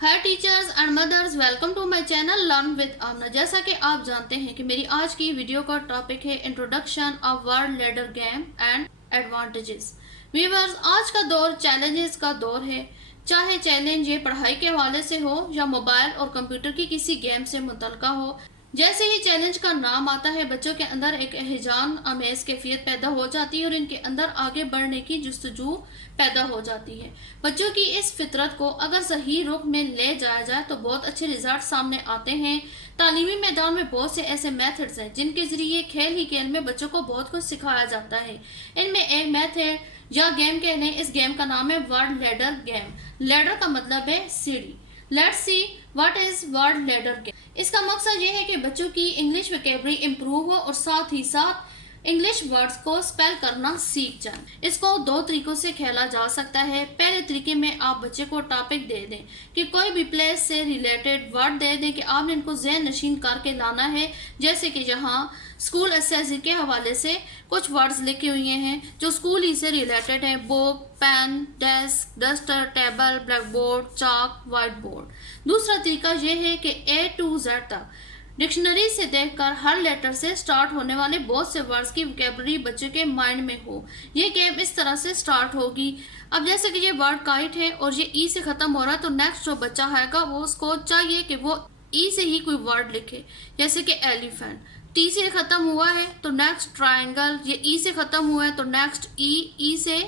Hi teachers and mothers, welcome to my channel learn with Amna. जैसा कि आप जानते हैं कि मेरी आज की वीडियो का टॉपिक है introduction of word ladder game and advantages. Viewers, आज का दौर चैलेंजेस का दौर है। चाहे चैलेंज ये पढ़ाई के हवाले से हो या मोबाइल और कंप्यूटर की किसी गेम से मुतल्लिका हो। जैसे ही चैलेंज का नाम आता है, बच्चों के अंदर एक हिजान अमेज कैफियत पैदा हो जाती है और इनके अंदर आगे बढ़ने की जुस्तजू पैदा हो जाती है। बच्चों की इस फितरत को अगर सही रुख में ले जाया जाए तो बहुत अच्छे रिजल्ट सामने आते हैं। तालीमी मैदान में बहुत से ऐसे मेथड्स हैं जिनके जरिए खेल ही खेल में बच्चों को बहुत कुछ सिखाया जाता है। इनमें एक मेथड या गेम कह लें, इस गेम का नाम है वर्ड लैडर गेम। लैडर का मतलब है सीढ़ी। Let's see what is word ladder game. इसका मकसद ये है कि बच्चों की इंग्लिश वोकैबुलरी इंप्रूव हो और साथ ही साथ इंग्लिश वर्ड्स को स्पेल करना सीख जाएं। इसको दो तरीकों से खेला जा सकता है। पहले तरीके में आप बच्चे को टॉपिक दे दें कि कोई भी प्लेस से रिलेटेड वर्ड दे दें कि आपने इनको ज़हन नशीन करके लाना है। जैसे कि यहाँ स्कूल एसेसरी के हवाले से कुछ वर्ड्स लिखे हुए हैं जो स्कूल ही से रिलेटेड है। Book, pen, desk, duster, table, black board, chalk, white board. दूसरा तरीका यह है कि A to Z तक डिक्शनरी से देखकर हर लेटर से स्टार्ट होने वाले बहुत से वर्ड्स की वोकैबुलरी बच्चे के माइंड में हो। ये गेम इस तरह से स्टार्ट होगी। अब जैसे कि ये वर्ड काइट है और ये ई से ख़त्म हो रहा है, तो नेक्स्ट जो बच्चा आएगा वो उसको चाहिए कि वो ई से ही कोई वर्ड लिखे। जैसे कि एलिफेंट टी से ख़त्म हुआ है तो नेक्स्ट ट्राइंगल, ये ई से ख़त्म हुआ है तो नेक्स्ट ई से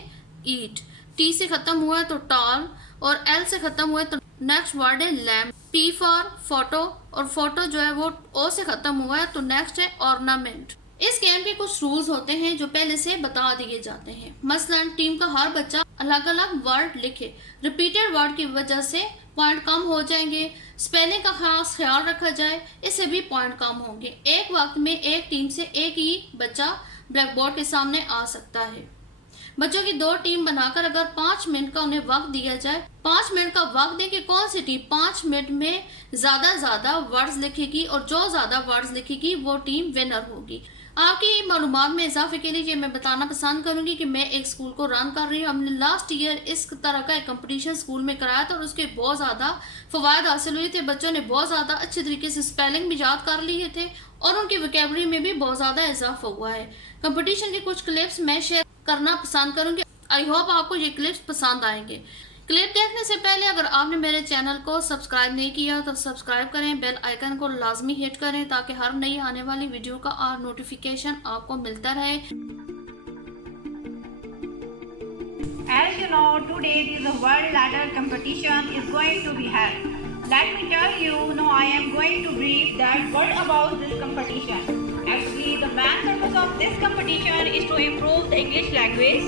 ईट, टी से ख़त्म हुआ है तो टॉल और एल से ख़त्म हुआ है तो नेक्स्ट वर्ड है लैम्प। पी फॉर फोटो और फोटो जो है वो ओ से ख़त्म हुआ है तो नेक्स्ट है ऑर्नामेंट। इस गेम के कुछ रूल्स होते हैं जो पहले से बता दिए जाते हैं। मसलन टीम का हर बच्चा अलग अलग वर्ड लिखे। रिपीटेड वर्ड की वजह से पॉइंट कम हो जाएंगे। स्पेलिंग का खास ख्याल रखा जाए, इससे भी पॉइंट कम होंगे। एक वक्त में एक टीम से एक ही बच्चा ब्लैक बोर्ड के सामने आ सकता है। बच्चों की दो टीम बनाकर अगर 5 मिनट का उन्हें वक्त दिया जाए, 5 मिनट का वक्त दें कि कौन सी टीम 5 मिनट में ज्यादा वर्ड्स लिखेगी और जो ज्यादा वर्ड्स लिखेगी वो टीम विनर होगी। आपकी मालूमात में इजाफे के लिए मैं बताना पसंद करूंगी कि मैं एक स्कूल को रन कर रही हूँ। हमने लास्ट ईयर इस तरह का एक कंपटीशन स्कूल में कराया था और उसके बहुत ज़्यादा फ़वाद हासिल हुए थे। बच्चों ने बहुत ज़्यादा अच्छे तरीके से स्पेलिंग भी याद कर लिए थे और उनकी वोकैबुलरी में भी बहुत ज़्यादा इजाफा हुआ है। कंपटीशन के कुछ क्लिप्स मैं शेयर करना पसंद करूंगी। आई होप आपको ये क्लिप्स पसंद आएंगे। क्लिप देखने से पहले अगर आपने मेरे चैनल को सब्सक्राइब नहीं किया तो सब्सक्राइब करें, बेल आइकन को लाजमी हिट करें ताकि हर नई आने वाली वीडियो का नोटिफिकेशन आपको मिलता रहे। As you know, today the world ladder competition is going to be held. Let me tell you, now I am going to brief that what about this competition. Actually, the main purpose of this competition is to improve the English language.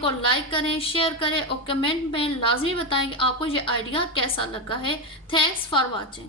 को like करें, share करें और comment में लाजमी बताएं कि आपको ये आइडिया कैसा लगा है। Thanks for watching.